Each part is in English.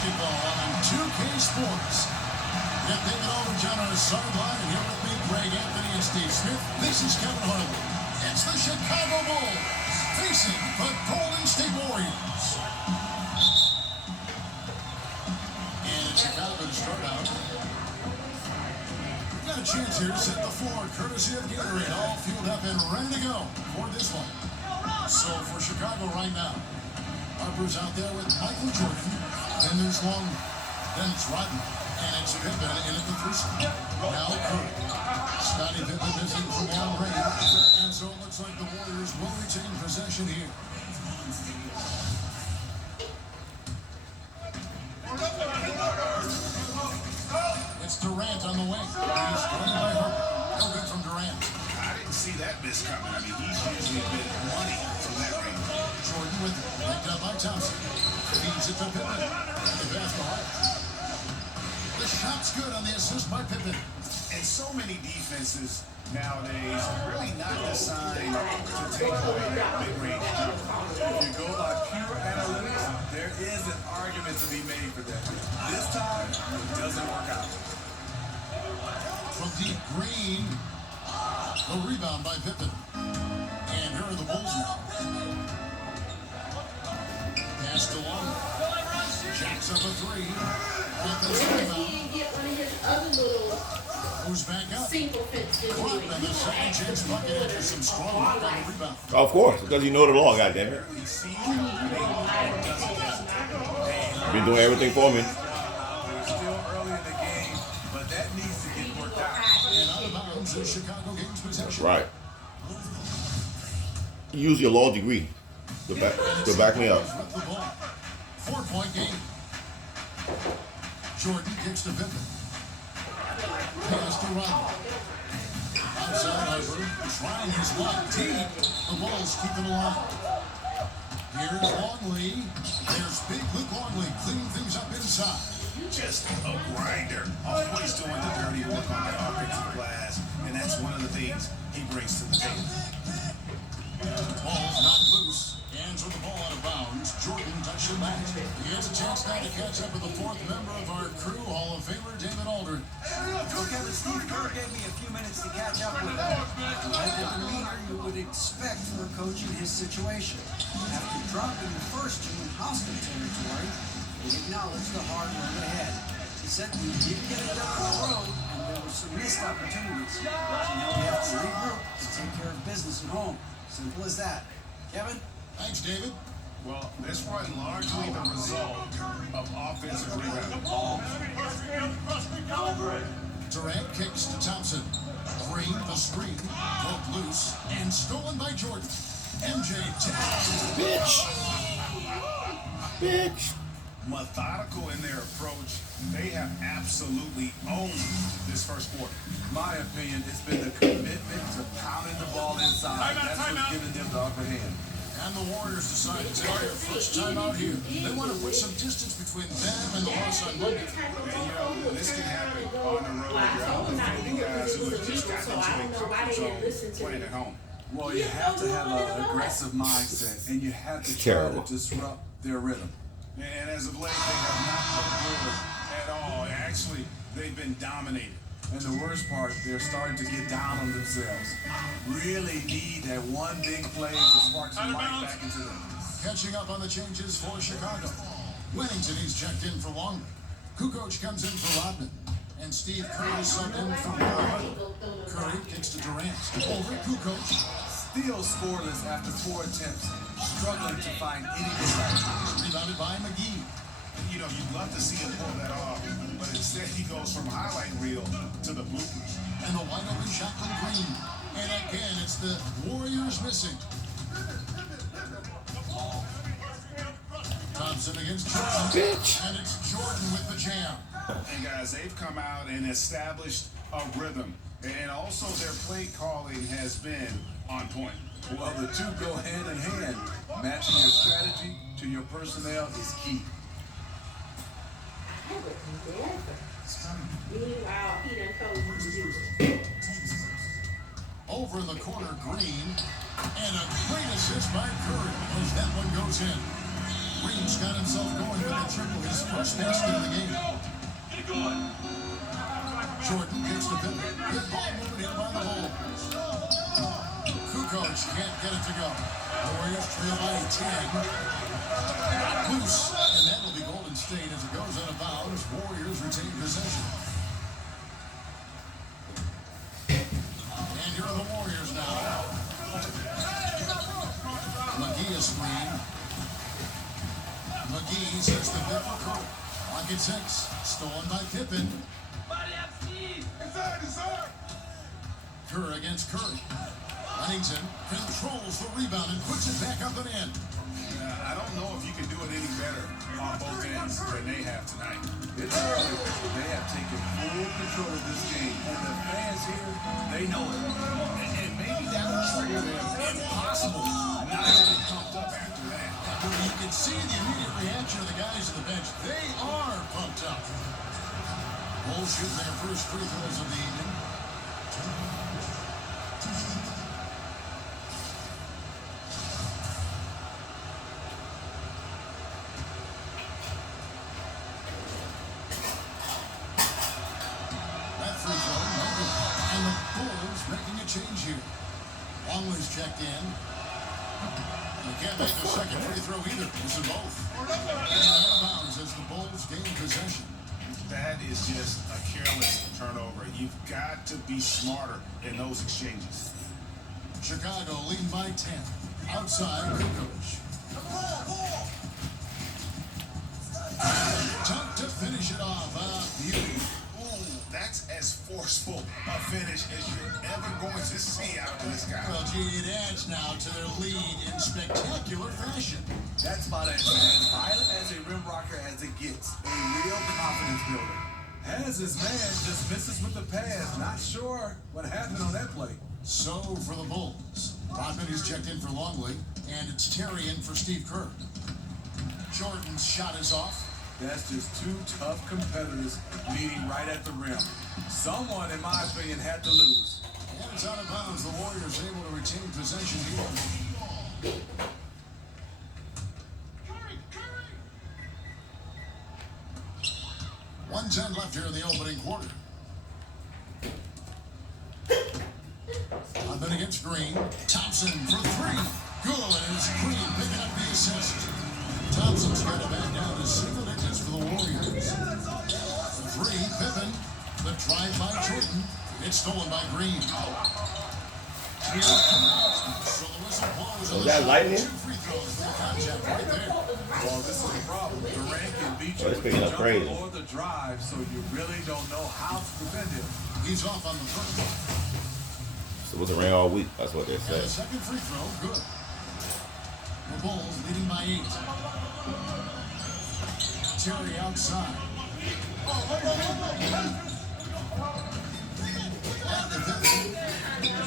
basketball on 2K Sports. Get David Aldridge on our sideline, and here with me, Greg Anthony and Steve Smith. This is Kevin Harlan. It's the Chicago Bulls facing the Golden State Warriors. And Chicago to start out. We've got a chance here to set the floor, courtesy of Gatorade, all fueled up and ready to go for this one. So for Chicago right now, Harper's out there with Michael Jordan. Then there's Long. Then it's Rodman. And it's Pippen in at the first. Now Curry. Scottie Pippen missing from long range. And so it looks like the Warriors will retain possession here. It's Durant on the wing. He's running by Harper. No good from Durant. I didn't see that miss coming. I mean, he's usually been money from that range. Jordan with it. Picked up by Thompson. Feeds it to Pippen. The pass to Harper. The shot's good on the assist by Pippen. And so many defenses nowadays really not designed to take away that mid-range jumper. If you go by pure analytics, there is an argument to be made for that. This time, it doesn't work out. From deep Green, the rebound by Pippen. And here are the Bulls now. Pass to Long. Jacks up a three. Got this rebound. Who's back up? Rodman, the second chance bucket after some strong work on the rebound. Of course, because you know the law, goddammit. You've been doing everything for me. We're still early in the game, but that needs to get worked out. And out of bounds as Chicago gains possession. Right. Use your law degree to back me up. 4-point game. Jordan kicks to Pippen. Pass to Rodman. Outside Harper, trying his luck deep. The Bulls keep it alive. Here's Longley. There's big Luke Longley cleaning things up inside. Just a grinder. Always doing the dirty work on the offensive glass, and that's one of the things he brings to the table. Ball's not loose. Hands with the ball out of bounds. Jordan touched it back. He has a chance now to catch up with the fourth member of our crew, Hall of Famer David Aldridge. Kevin, Steve Kerr gave me a few minutes to catch up with him. He had the demeanor you would expect for a coach in his situation. After dropping the first team in hostile territory, he acknowledged the hard road ahead. He said we didn't get it done on the road, and there were some missed opportunities. So now we have to regroup to take care of business at home. Simple as that. Kevin? Thanks, David. Well, this was largely the result of offensive rebounding. Durant kicks to Thompson. Green, the screen, broke loose, and stolen by Jordan. MJ takes. Bitch. Methodical in their approach. They have absolutely owned this first quarter. My opinion, it's been the commitment to pounding the ball inside. That's what's giving them the upper hand. And the Warriors decide to take their first time out here. They want to put some distance between them and the loss on Monday. And you know, this can happen on the road. You're out defending guys who have just gotten into a comfort zone playing at home. Well, you have to have an aggressive mindset, and you have to try to disrupt their rhythm. And as of late, they have not looked good at all. Actually, they've been dominated. And the worst part, they're starting to get down on themselves. Really need that one big play to spark some life back into them. Catching up on the changes for Chicago. Wennington, he's checked in for Longley. Kukoc comes in for Rodman. And Steve Curry subbed in for Harper. Curry kicks to Durant. Over Kukoc. Still scoreless after 4 attempts. Struggling to find any direction. Rebounded by McGee. You know, you'd love to see him pull that off, but instead he goes from highlight reel to the bloopers. And the wide open shot from Green. And again, it's the Warriors missing. Thompson against Jordan. Bitch. And it's Jordan with the jam. And guys, they've come out and established a rhythm. And also their play calling has been on point. Well, the two go hand in hand. Matching your strategy to your personnel is key. Over in the corner, Green. And a great assist by Curry as that one goes in. Green's got himself going with a triple, his first basket of the game. Jordan gets the Pippen. Good ball moving in by the Bulls. Kukoc can't get it to go. Warriors trail by 10. Loose, and that will be Golden State as it goes out of bounds. Warriors retain possession. And here are the Warriors now. McGee is screen. McGee sets the bid for Curry. Clock at 6. Stolen by Pippen. Kerr against Curry. Huntington controls the rebound and puts it back up and in. I don't know if you can do it any better on both ends than they have tonight. It's early. They have taken full control of this game. And the fans here, they know it. And maybe that will trigger them impossible not to get pumped up after that. You can see the immediate reaction of the guys on the bench. They are pumped up. Bulls shoot their first free throws of the evening. That free throw, and the Bulls making a change here. Longley's checked in. They can't make the second free throw either. Missing both. And out of bounds as the Bulls gain possession. That is just a careless turnover. You've got to be smarter in those exchanges. Chicago leading by 10. Outside, Kukoc. Tough to finish it off. Beauty. Ooh, that's as forceful a finish as you're ever going to see out of this guy. Well, gee, it adds now to their lead in spectacular fashion. That's about as violent as a rim rocker as it gets. A real confidence builder. Has his man just misses with the pass. Not sure what happened on that play. So for the Bulls, Pippen is checked in for Longley, and it's Terry in for Steve Kerr. Jordan's shot is off. That's just two tough competitors meeting right at the rim. Someone, in my opinion, had to lose. And it's out of bounds. The Warriors able to retain possession here. One 1:10 left here in the opening quarter. Pippen against Green. Thompson for three. Good, and it's Green picking up the assist. Thompson's got it back down to single digits for the Warriors. For three, Pippen. The drive by Jordan. It's stolen by Green. So the whistle blows. Was that lightning? 2 free throws for the contact right there. Well, this is the problem. Durant can beat you Oh, it's with the picking up crazy. jumper or the drive, so you really don't know how to prevent him. He's off on the first. So it was a rain all week. That's what they And said. the second free throw, good. The Bulls leading by 8. Terry outside. After that,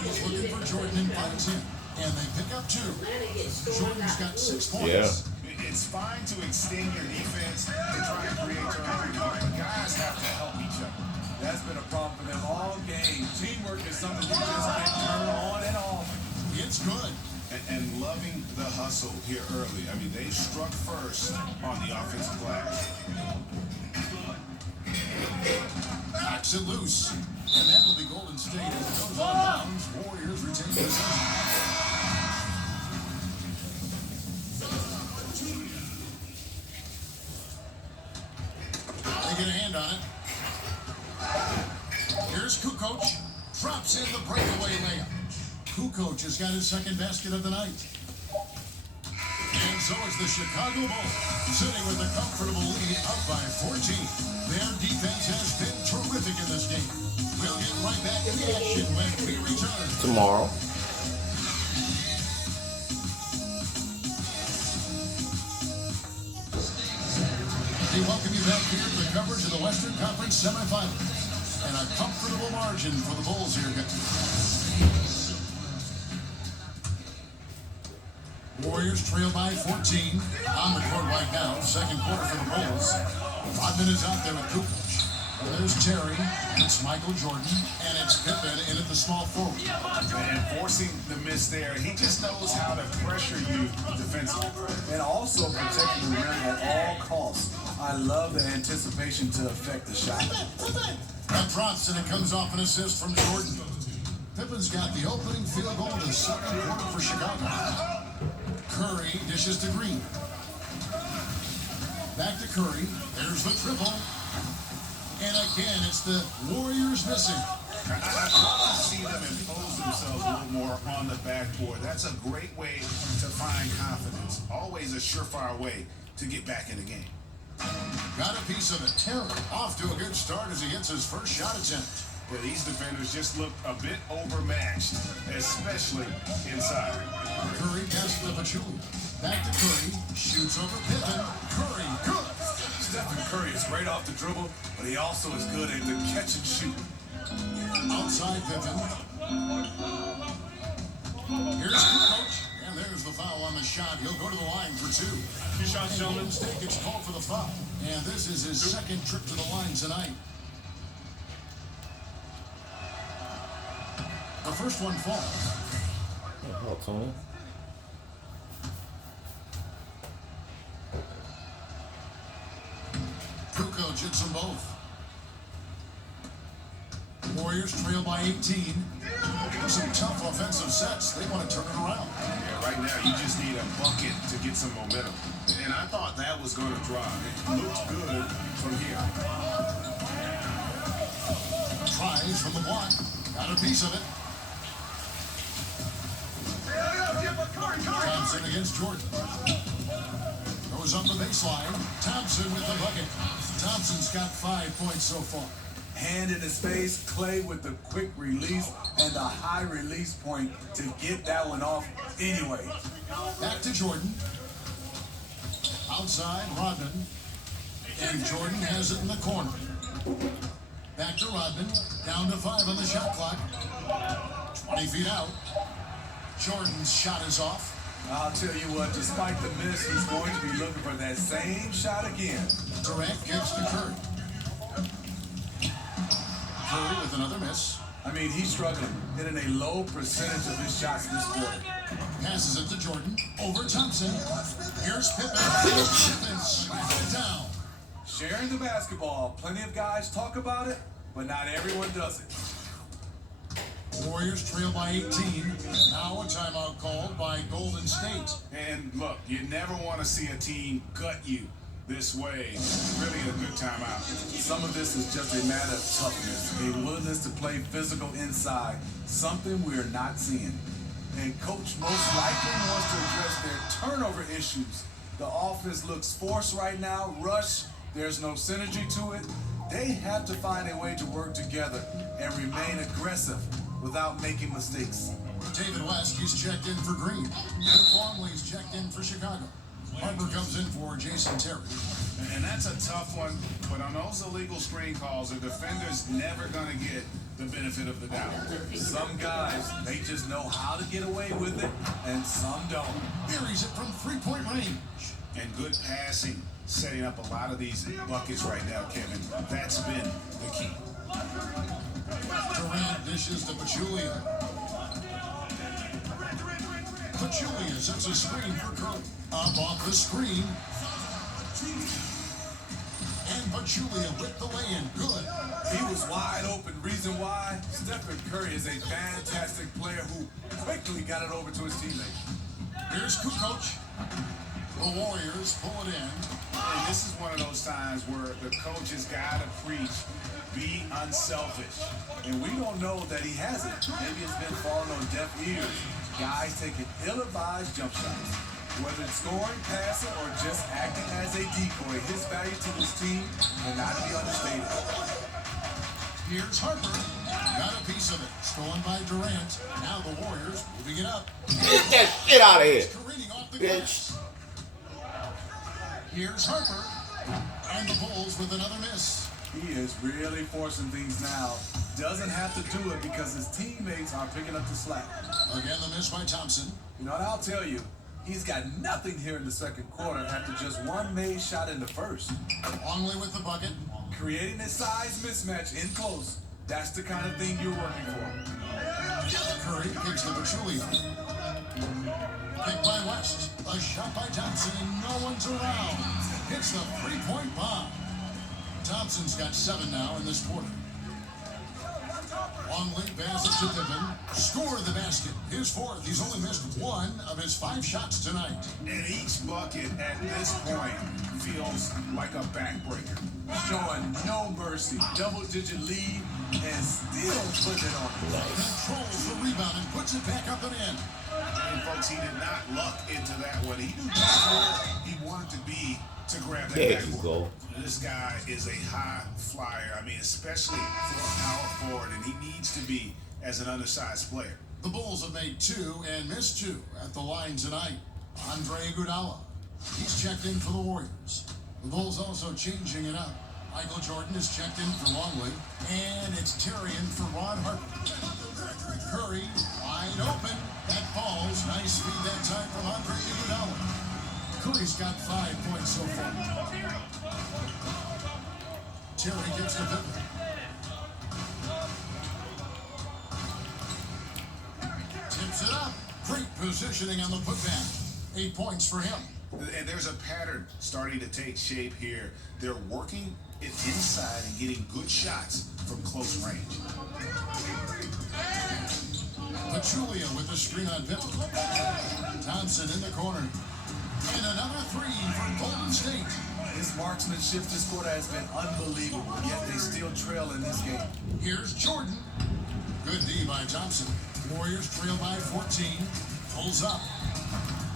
he's looking for Jordan in 5-10. And they pick up 2. Jordan's got 6 points. Yeah. It's fine to extend your defense and try to create turnovers, but guys have to help each other. That's been a problem for them all game. Teamwork is something you just can't turn on and off. It's good. And loving the hustle here early. I mean, they struck first on the offensive glass. Knocks it loose. And that will be Golden State as it goes out of bounds. Warriors retain possession. They get a hand on it. Here's Kukoc. Drops in the breakaway layup. Kukoc has got his second basket of the night. And so is the Chicago Bulls, sitting with a comfortable lead up by 14. Their defense has been terrific in this game. We'll get right back in the action when we return. Tomorrow. We welcome you back here to the coverage of the Western Conference semifinals. And a comfortable margin for the Bulls here. Warriors trail by 14. On the court right now, second quarter for the Bulls. 5 minutes out there with Kukoc. There's Terry, it's Michael Jordan, and it's Pippen in at the small forward. And forcing the miss there, he just knows how to pressure you defensively. And also protecting the rim at all costs. I love the anticipation to affect the shot. That drops and it comes off an assist from Jordan. Pippen's got the opening field goal in the second quarter for Chicago. Curry dishes to Green. Back to Curry. There's the triple. And again, it's the Warriors missing. I love to see them impose themselves a little more on the backboard. That's a great way to find confidence. Always a surefire way to get back in the game. Got a piece of it. Terry off to a good start as he hits his first shot attempt. Yeah, these defenders just look a bit overmatched, especially inside. Curry passes to Pachulia. Back to Curry. Shoots over Pippen. Curry, good. Stephen Curry is great off the dribble, but he also is good at the catch and shoot. Outside Pippen. Here's Kukoc. And there's the foul on the shot. He'll go to the line for two. Two shots, gentlemen. Mistake gets called for the foul. And this is his second trip to the line tonight. The first one falls. Oh, Tony. Kukoc hits them both. Warriors trail by 18. Some tough offensive sets. They want to turn it around. Yeah, right now you just need a bucket to get some momentum. And I thought that was going to drive. It looked good from here. Tries from the block. Got a piece of it. Thompson against Jordan. Goes up the baseline. Thompson with the bucket. Thompson's got 5 points so far. Hand in his face, Clay with the quick release and the high release point to get that one off anyway. Back to Jordan. Outside, Rodman. And Jordan has it in the corner. Back to Rodman. Down to 5 on the shot clock. 20 feet out. Jordan's shot is off. I'll tell you what, despite the miss, he's going to be looking for that same shot again. Durant kicks to Curry. Curry with another miss. I mean, he's struggling, hitting a low percentage of his shots this quarter. Passes it to Jordan. Over Thompson. Here's Pippen. Pippen slaps it down. Sharing the basketball. Plenty of guys talk about it, but not everyone does it. Warriors trail by 18. Now a timeout called by Golden State. And look, you never want to see a team gut you this way. It's really a good timeout. Some of this is just a matter of toughness, a willingness to play physical inside, something we're not seeing. And coach most likely wants to address their turnover issues. The offense looks forced right now, rush, there's no synergy to it. They have to find a way to work together and remain aggressive without making mistakes. David West, he's checked in for Green. Eric Longley's checked in for Chicago. Harper comes in for Jason Terry. And that's a tough one, but on those illegal screen calls, the defender's never going to get the benefit of the doubt. Some guys, they just know how to get away with it, and some don't. Buries it from three-point range. And good passing, setting up a lot of these buckets right now, Kevin. That's been the key. Durant dishes to Pachulia. Pachulia sets a screen for Curry. Up off the screen. And Pachulia with the lay-in. Good. He was wide open. Reason why? Stephen Curry is a fantastic player who quickly got it over to his teammate. Here's Kukoc. The Warriors pull it in. And this is one of those times where the coach has got to preach, be unselfish. And we don't know that he hasn't. Maybe it's been falling on deaf ears. Guys taking ill-advised jump shots. Whether it's scoring, passing, or just acting as a decoy, his value to this team cannot be understated. Here's Harper. Got a piece of it. Stolen by Durant. Now the Warriors moving it up. Get that shit out of here, Careening off the bitch. glass. Here's Harper. And the Bulls with another miss. He is really forcing things now. Doesn't have to do it because his teammates are picking up the slack. Again, the miss by Thompson. You know, and I'll tell you, He's got nothing here in the second quarter after just one made shot in the first. Longley with the bucket. Creating a size mismatch in close. That's the kind of thing you're working for. Curry kicks to Pachulia. Picked by West. A shot by Thompson, and no one's around. Hits the three-point bomb. Thompson's got 7 now in this quarter. Longley passes to Pippen. Score the basket. His 4th. He's only missed 1 of his 5 shots tonight. And each bucket at this point feels like a backbreaker. Showing no mercy. Double-digit lead and still putting it on. Controls the rebound and puts it back up and in. And folks, he did not luck into that one. He knew that's where he wanted to be to grab that There you backboard. go. This guy is a high flyer. I mean, especially for a power forward, and he needs to be as an undersized player. The Bulls have made 2 and missed 2 at the line tonight. Andre Iguodala. He's checked in for the Warriors. The Bulls also changing it up. Michael Jordan is checked in for Longley. And it's Terry in for Ron Harper. Curry wide open. That falls. Nice feed that time from Andre Iguodala. Curry's got 5 points so far. Terry gets to Pippen. Tips it up. Great positioning on the putback. 8 points for him. And there's a pattern starting to take shape here. They're working it inside and getting good shots from close range. Pachulia with the screen on Pippen. Thompson in the corner. And another 3 for Golden State. His marksmanship this quarter has been unbelievable, yet they still trail in this game. Here's Jordan. Good D by Thompson. Warriors trail by 14. Pulls up.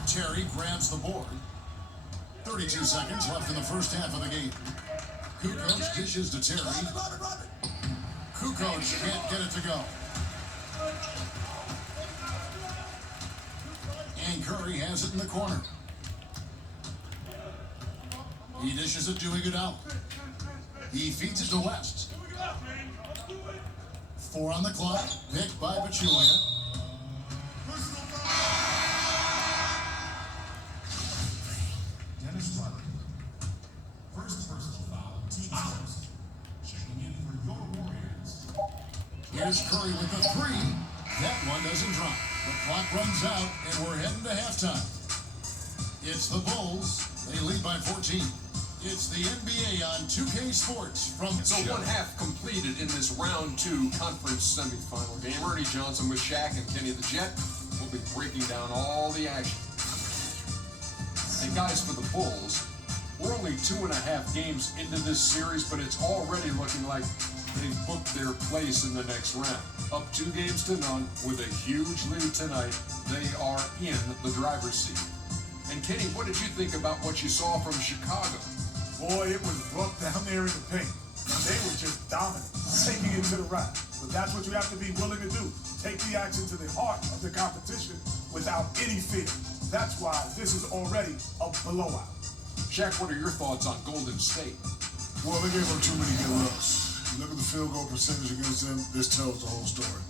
Terry grabs the board. 32 seconds left in the first half of the game. Kukoc dishes to Terry. Kukoc can't get it to go. And Curry has it in the corner. He dishes it to Iguodala. He feeds it to West. 4 on the clock. Picked by Pachulia. Dennis Rodman. First personal foul. Team first. Checking in for your Warriors. Here's Curry with the 3. That one doesn't drop. The clock runs out, and we're heading to halftime. It's the Bulls. They lead by 14. It's the NBA on 2K Sports from... So one half completed in this round 2 conference semifinal game. Ernie Johnson with Shaq and Kenny the Jet will be breaking down all the action. And guys, for the Bulls, we're only 2.5 games into this series, but it's already looking like they've booked their place in the next round. Up 2 games to none with a huge lead tonight. They are in the driver's seat. And Kenny, what did you think about what you saw from Chicago? Boy, it was rough down there in the paint. They were just dominant, taking it to the rack. But that's what you have to be willing to do. Take the action to the heart of the competition without any fear. That's why this is already a blowout. Shaq, what are your thoughts on Golden State? Well, they gave up too many good looks. You look at the field goal percentage against them, this tells the whole story.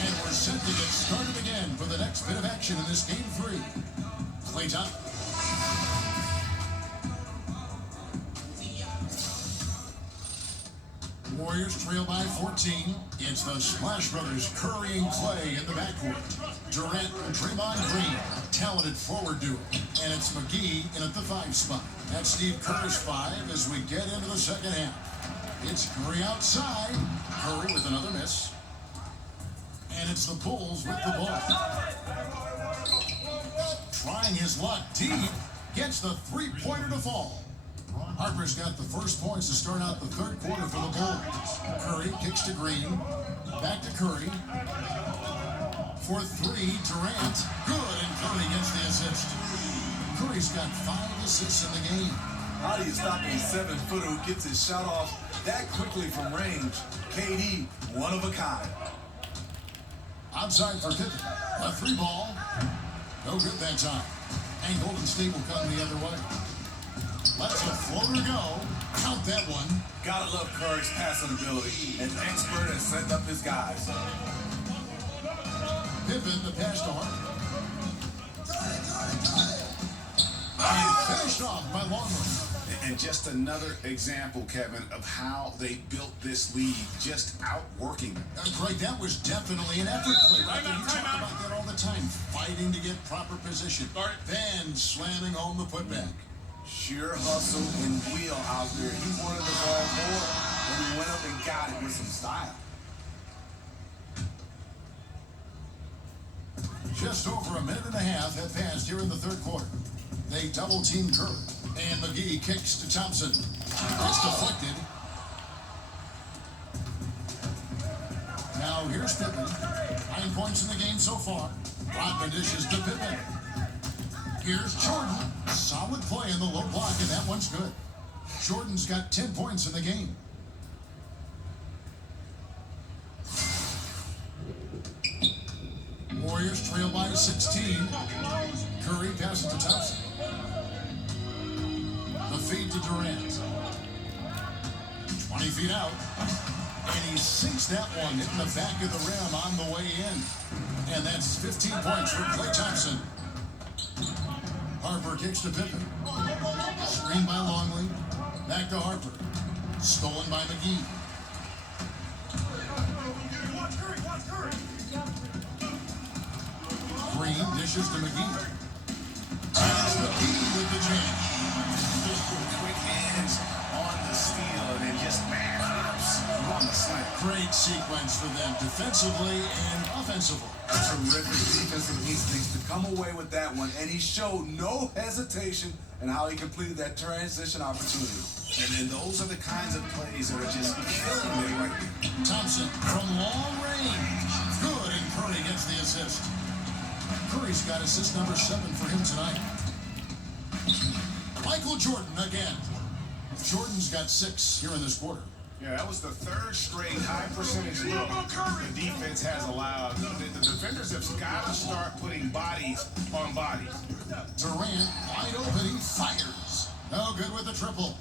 And we're set to get started again for the next bit of action in this game 3. Play time. Warriors trail by 14. It's the Splash Brothers, Curry and Clay in the backcourt. Durant and Draymond Green, talented forward duo. And it's McGee in at the 5 spot. That's Steve Kerr's 5 as we get into the second half. It's Curry outside. Curry with another miss. And it's the Bulls with the ball. Trying his luck deep. Gets the 3-pointer to fall. Harper's got the first points to start out the third quarter for the Bulls. Curry kicks to Green. Back to Curry. For 3, Durant. Good, and Curry gets the assist. Curry's got 5 assists in the game. How do you stop a 7-footer who gets his shot off that quickly from range? KD, one of a kind. Outside for Pippen. A 3 ball. No good that time. And Golden State will come the other way. Let's a floater go. Count that one. Gotta love Curry's passing ability. An expert at setting up his guys. Pippen, the pass to Harper. off by Longley. And just another example, Kevin, of how they built this league, just outworking them. Greg, that was definitely an effort play. Right there. You talk about that all the time, fighting to get proper position, then slamming home the putback. Sheer hustle and wheel out there. He wanted the ball more, and he went up and got it with some style. Just over a minute and a half have passed here in the third quarter. They double-team Curry, and McGee kicks to Thompson. It's deflected. Now here's Pippen. 9 points in the game so far. Rodman dishes to Pippen. Here's Jordan. Solid play in the low block, and that one's good. Jordan's got 10 points in the game. Warriors trail by 16. Curry passes to Thompson. The feed to Durant. 20 feet out. And he sinks that one in the back of the rim on the way in. And that's 15 points for Klay Thompson. Harper kicks to Pippen. Screen by Longley. Back to Harper. Stolen by McGee. Green dishes to McGee. That's McGee with the jam. Quick hands on the steal and then just hops on the slant. Great sequence for them defensively and offensively. Terrific defensive instincts to come away with that one, and he showed no hesitation in how he completed that transition opportunity. And then those are the kinds of plays that are just killing me right now. Thompson from long range. Good, and Curry gets the assist. Curry's got assist number 7 for him tonight. Michael Jordan again. Jordan's got 6 here in this quarter. Yeah, that was the third straight high percentage look the defense has allowed. The defenders have got to start putting bodies on bodies. Durant wide open, he fires. No good with the triple.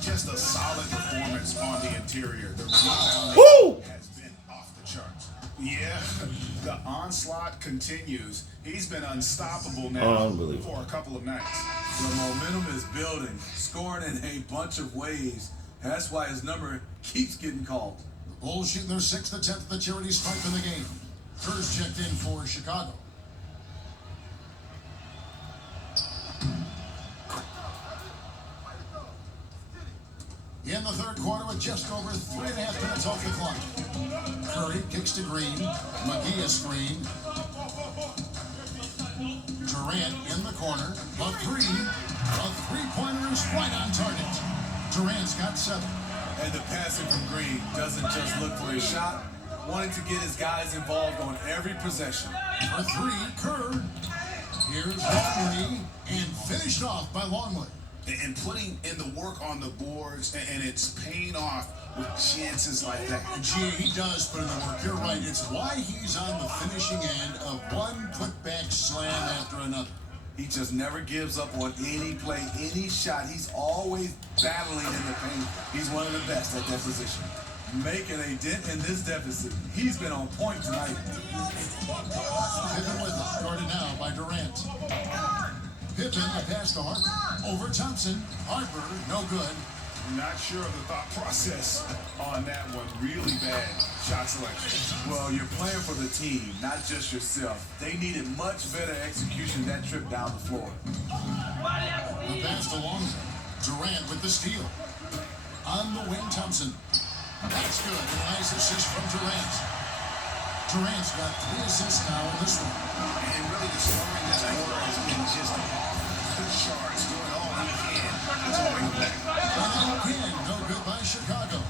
Just a solid performance on the interior. The rebounding has been off the charts. Yeah, the onslaught continues. He's been unstoppable now for a couple of nights. The momentum is building, scoring in a bunch of ways. That's why his number keeps getting called. The Bulls shooting their 6th attempt at the charity stripe in the game. Kerr's checked in for Chicago. In the third quarter with just over 3.5 minutes off the clock. Curry kicks to Green. McGee is screen. Durant in the corner. A three-pointer is right on target. Durant's got 7. And the passing from Green doesn't just look for his shot, wanting to get his guys involved on every possession. For 3, Kerr. Here's Longley, and finished off by Longley. And putting in the work on the boards, and it's paying off with chances like that. Gee, he does put in the work. You're right. It's why he's on the finishing end of one putback slam after another. He just never gives up on any play, any shot. He's always battling in the paint. He's one of the best at that position. Making a dent in this deficit. He's been on point tonight. Pippen with it. Guarded now by Durant. Pippen, a pass to Harper. Over Thompson. Harper, no good. Not sure of the thought process on that one. Really bad shot selection. Well, you're playing for the team, not just yourself. They needed much better execution that trip down the floor. The pass to Longley. Durant with the steal. On the wing, Thompson. That's good. A nice assist from Durant. Durant's got 3 assists now in this one. And really the scoring this quarter has been just off the charts, doing all he can to bring it back. And again, no good by Chicago.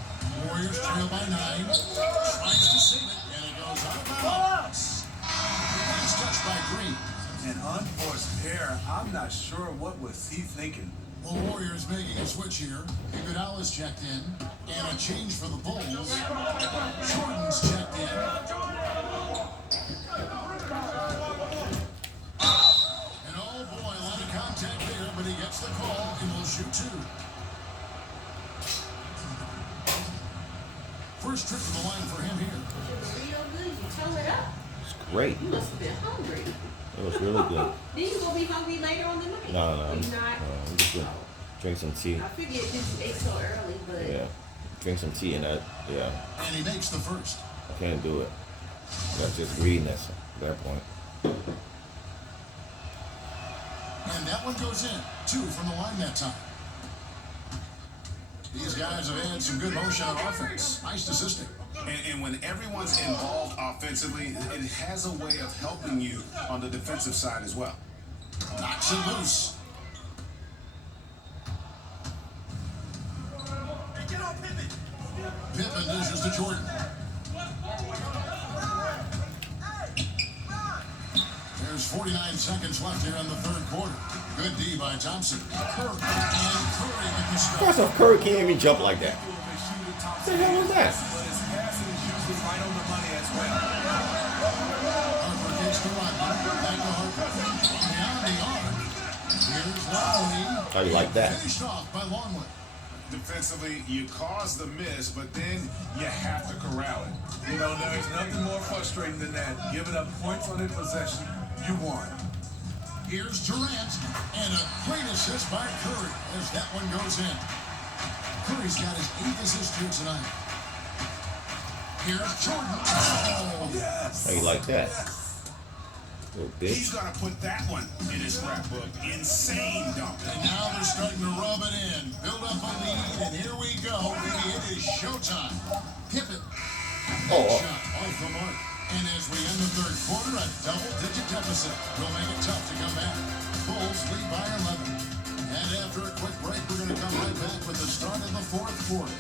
Warriors trail by 9. Tries to save it, and it goes out of bounds. Nice touch by Green. An unforced error. I'm not sure what was he thinking. The Warriors making a switch here. Iguodala's checked in. And a change for the Bulls. Jordan's checked in. And oh boy, a lot of contact there, but he gets the call and will shoot 2. First trip to the line for him here. great. You must have been hungry. It was really good. Then you gonna be hungry later on the night. No. You not? I'm just gonna drink some tea. I figured because you ate so early, but Yeah, drink some tea and that. Yeah, And he makes the first. I can't do it. That's just greediness at that point. And that one goes in. 2 from the line that time. These guys have had some good motion on offense. Nice assisting. And when everyone's involved offensively, it has a way of helping you on the defensive side as well. Knocks it loose. Pippen dishes to Jordan. There's 49 seconds left here in the third quarter. Good D by Thompson. Curry with the stop. First off, Curry can't even jump like that. What the hell was that? But his passing is usually right on the money as well. Harper gets the run. Back to Harper. Beyond the arc. Here's Longley. How you like that? Finished off by Longley. Defensively, you cause the miss, but then you have to corral it. You know, there's nothing more frustrating than that. Giving up points on a possession, you won. Here's Durant, and a great assist by Curry as that one goes in. Curry's got his 8th assist here tonight. Here's Jordan. Oh, Yes. How you like that? Little He's bitch. going to put that one in his scrapbook. Insane dunk. and now they're starting to rub it in. Build up a lead, and here we go. Maybe it is showtime. Pippen. Oh. Shot off the mark. And as we end the third quarter, a double-digit deficit will make it tough to come back. Bulls lead by 11. And after a quick break, we're going to come right back with the start of the fourth quarter.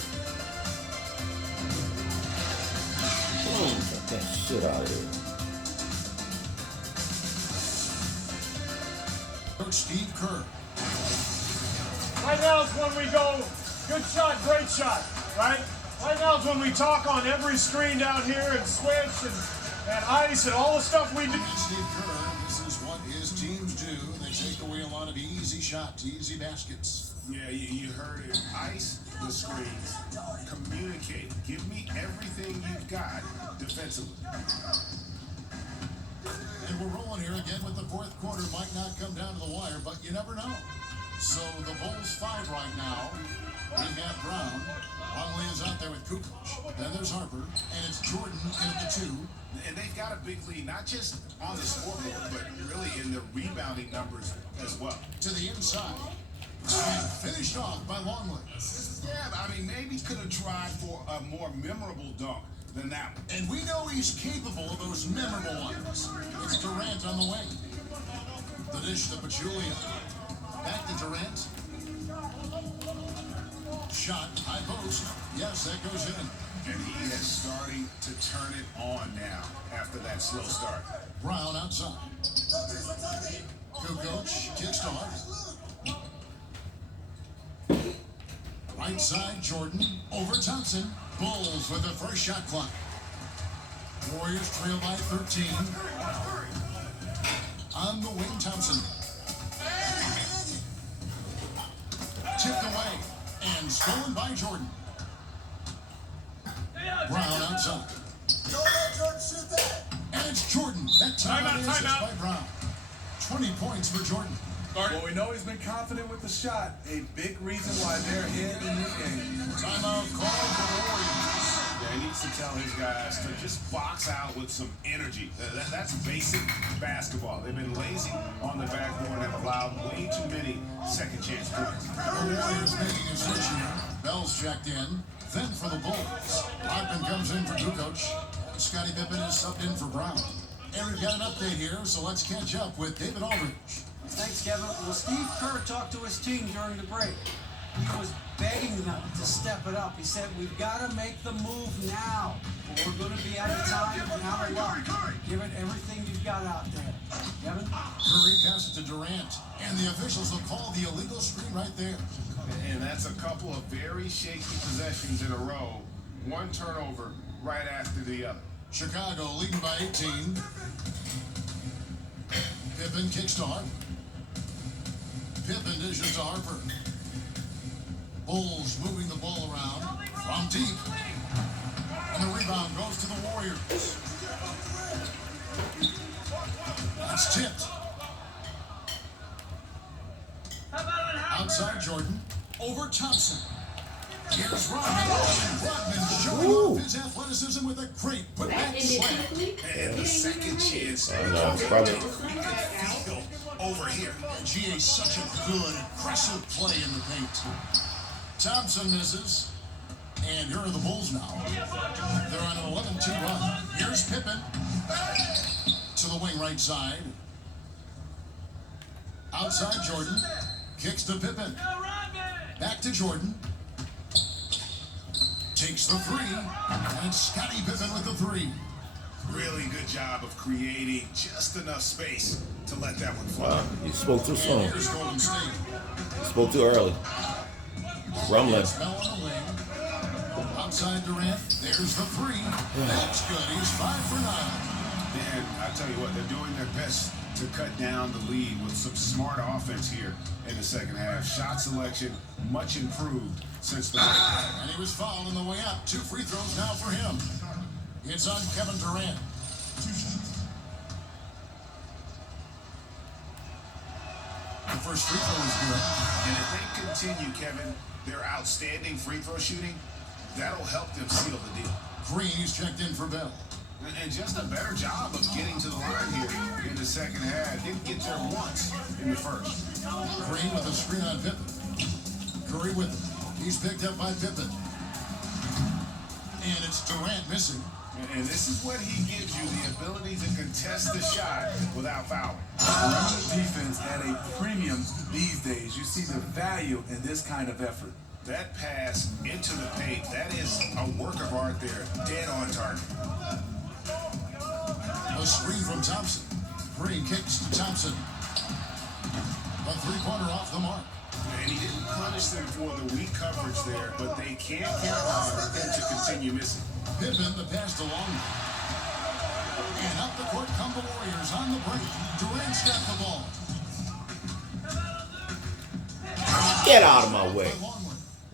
Get that shit out of here. Coach Steve Kerr. Right now is when we go, good shot, great shot, right? Right now is when we talk on every screen down here and switch and ice and all the stuff we do. And Steve Kerr, this is what his teams do. They take away a lot of easy shots, easy baskets. Yeah, you heard it. Ice the screens. Communicate. Give me everything you've got defensively. And we're rolling here again with the fourth quarter. Might not come down to the wire, but you never know. So the Bulls 5 right now. We got Brown. Longley is out there with Kukoc. Then there's Harper. And it's Jordan in at the 2. And they've got a big lead, not just on the scoreboard, but really in the rebounding numbers as well. To the inside. And finished off by Longley. Yeah, I mean, maybe could have tried for a more memorable dunk than that one. And we know he's capable of those memorable ones. It's Durant on the wing. The dish to Pachulia. Back to Durant. Shot, high post. Yes, that goes in. And he is starting to turn it on now after that slow start. Brown outside. Kukoc kicks to Hart. Right side, Jordan. Over Thompson. Bulls with the first shot clock. Warriors trail by 13. On the wing, Thompson. Tipped away. And stolen by Jordan. Brown outside. And it's Jordan. That time is by Brown. 20 points for Jordan. Well, we know he's been confident with the shot. A big reason why they're ahead in this game. Timeout called for the Warriors. Yeah, he needs to tell his guys to just box out with some energy. That's basic basketball. They've been lazy on the backboard and have allowed way too many second chance points. The Warriors making a switch here. Bell's checked in. Then for the Bulls. Pippen comes in for Kukoc. Scottie Pippen is subbed in for Brown. And we've got an update here, so let's catch up with David Aldridge. Thanks, Kevin. Well, Steve Kerr talked to his team during the break. He was begging them to step it up. He said, we've got to make the move now. Or we're going to be out of time and out of luck. Give it everything you've got out there. Kevin? Curry passes to Durant. And the officials will call the illegal screen right there. And that's a couple of very shaky possessions in a row. One turnover right after the other. Chicago leading by 18. Pippen kicks to Harper. Pippen dishes to Harper. Bulls moving the ball around from deep. And the rebound goes to the Warriors. It's tipped. Outside Jordan. Over Thompson. Here's Rodman. Rodman showing off his athleticism with a great putback slam. And the second chance. Probably. We can feel over here. GA such a good, aggressive play in the paint. Thompson misses. And here are the Bulls now. They're on an 11-2 run. Here's Pippen. To the wing right side. Outside Jordan. Kicks to Pippen. Back to Jordan. Takes the three. And it's Scottie Pippen with the three. Really good job of creating just enough space to let that one fly. You spoke too soon. Here's Golden State. You spoke too early. Rumbling. Bell on the wing. Outside Durant. There's the three. That's good. He's 5 for 9. And I tell you what, they're doing their best to cut down the lead with some smart offense here in the second half. Shot selection much improved since the break. And he was fouled on the way up. 2 free throws now for him. It's on Kevin Durant. The first free throw is good. And if they continue, Kevin, their outstanding free throw shooting, that'll help them seal the deal. Green's checked in for Bell. And just a better job of getting to the line here in the second half. Didn't get there once in the first. Green with a screen on Pippen. Curry with it. He's picked up by Pippen. And it's Durant missing. And this is what he gives you, the ability to contest the shot without fouling. Perimeter defense at a premium these days. You see the value in this kind of effort. That pass into the paint, that is a work of art there, dead on target. A screen from Thompson. Green kicks to Thompson. A three-pointer off the mark. And he didn't punish them for the weak coverage there, but they can't count on him to continue missing. Pippen, the pass to Long. And up the court come the Warriors on the break. Durant's got the ball. Get out of my way,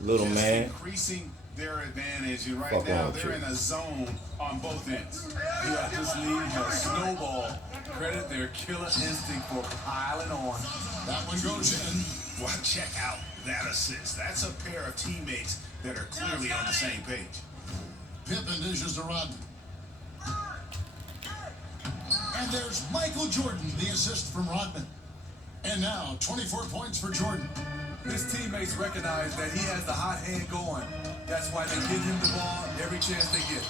little Just man. increasing their advantage, and right Fuck now on, they're too. in a zone on both ends. Yeah, this league has snowballed. Credit their killer instinct for piling on. That one goes in. Well, check out that assist. That's a pair of teammates that are clearly on the same page. Pippen dishes to Rodman. And there's Michael Jordan, the assist from Rodman. And now, 24 points for Jordan. His teammates recognize that he has the hot hand going. That's why they give him the ball every chance they get.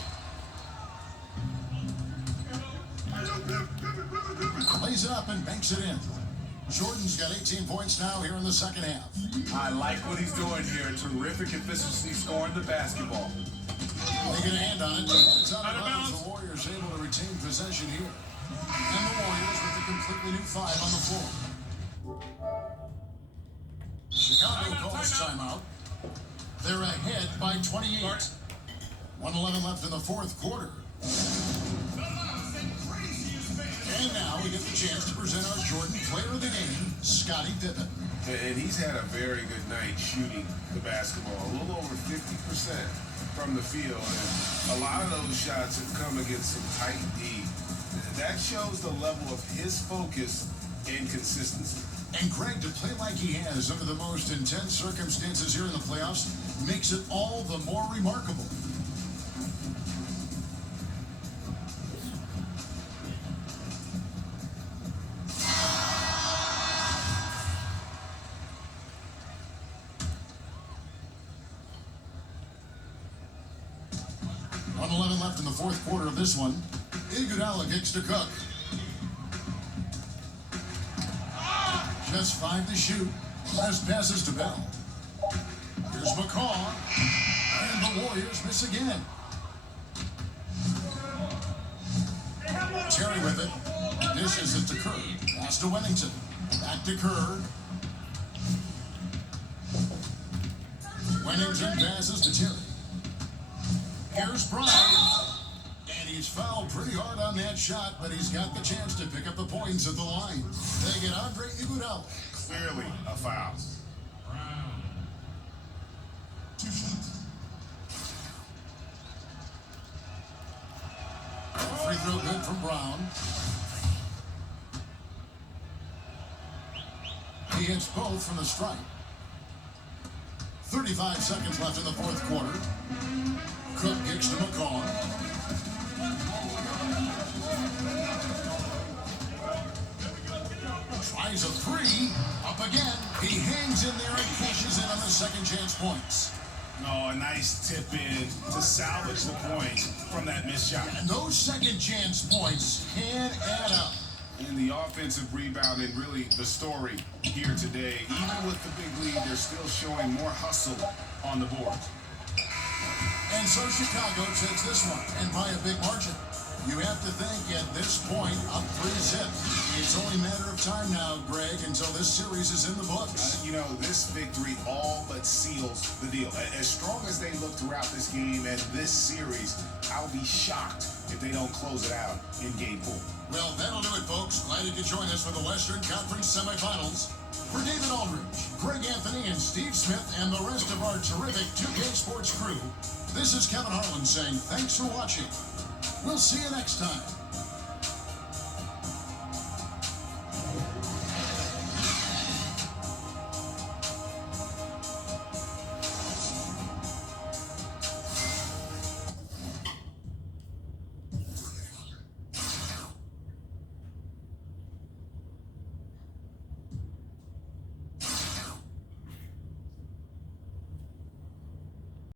Plays it up and banks it in. Jordan's got 18 points now here in the second half. I like what he's doing here. Terrific efficiency scoring the basketball. They get a hand on it. It's out of bounds. The Warriors able to retain possession here. And the Warriors with a completely new 5 on the floor. Chicago calls timeout. They're ahead by 28. 1:11 left in the fourth quarter. And now we get the chance to present our Jordan Player of the Game, Scottie Pippen. And he's had a very good night shooting the basketball. A little over 50% from the field. And a lot of those shots have come against some tight D. That shows the level of his focus and consistency. And Greg, to play like he has under the most intense circumstances here in the playoffs makes it all the more remarkable. .11 left in the fourth quarter of this one. Iguodala kicks to Cook. Just 5 to shoot. Last passes to Bell. Here's McCaw. And the Warriors miss again. Terry with it. Dishes it to Kerr. Pass to Wennington. Back to Kerr. Wennington passes to Terry. Here's Bryant. And he's fouled pretty hard on that shot, but he's got the chance to pick up the points at the line. They get Andre Iguodala. Clearly a foul. Free throw good from Brown. hits both from the strike. 35 seconds left in the fourth quarter. Cook kicks to McCall. Tries a three. Up again. He hangs in there and cashes in on the second chance points. Oh, a nice tip in to salvage the points from that missed shot. And those second chance points can add up. And the offensive rebounding, really the story here today. Even with the big lead, they're still showing more hustle on the board. And so Chicago takes this one, and by a big margin. You have to think at this point, up 3-0. It's only a matter of time now, Greg, until this series is in the books. You know, this victory all but seals the deal. As strong as they look throughout this game and this series, I'll be shocked if they don't close it out in Game 4. Well, that'll do it, folks. Glad you could join us for the Western Conference semifinals. For David Aldridge, Greg Anthony, and Steve Smith, and the rest of our terrific 2K Sports crew, this is Kevin Harlan saying thanks for watching. We'll see you next time.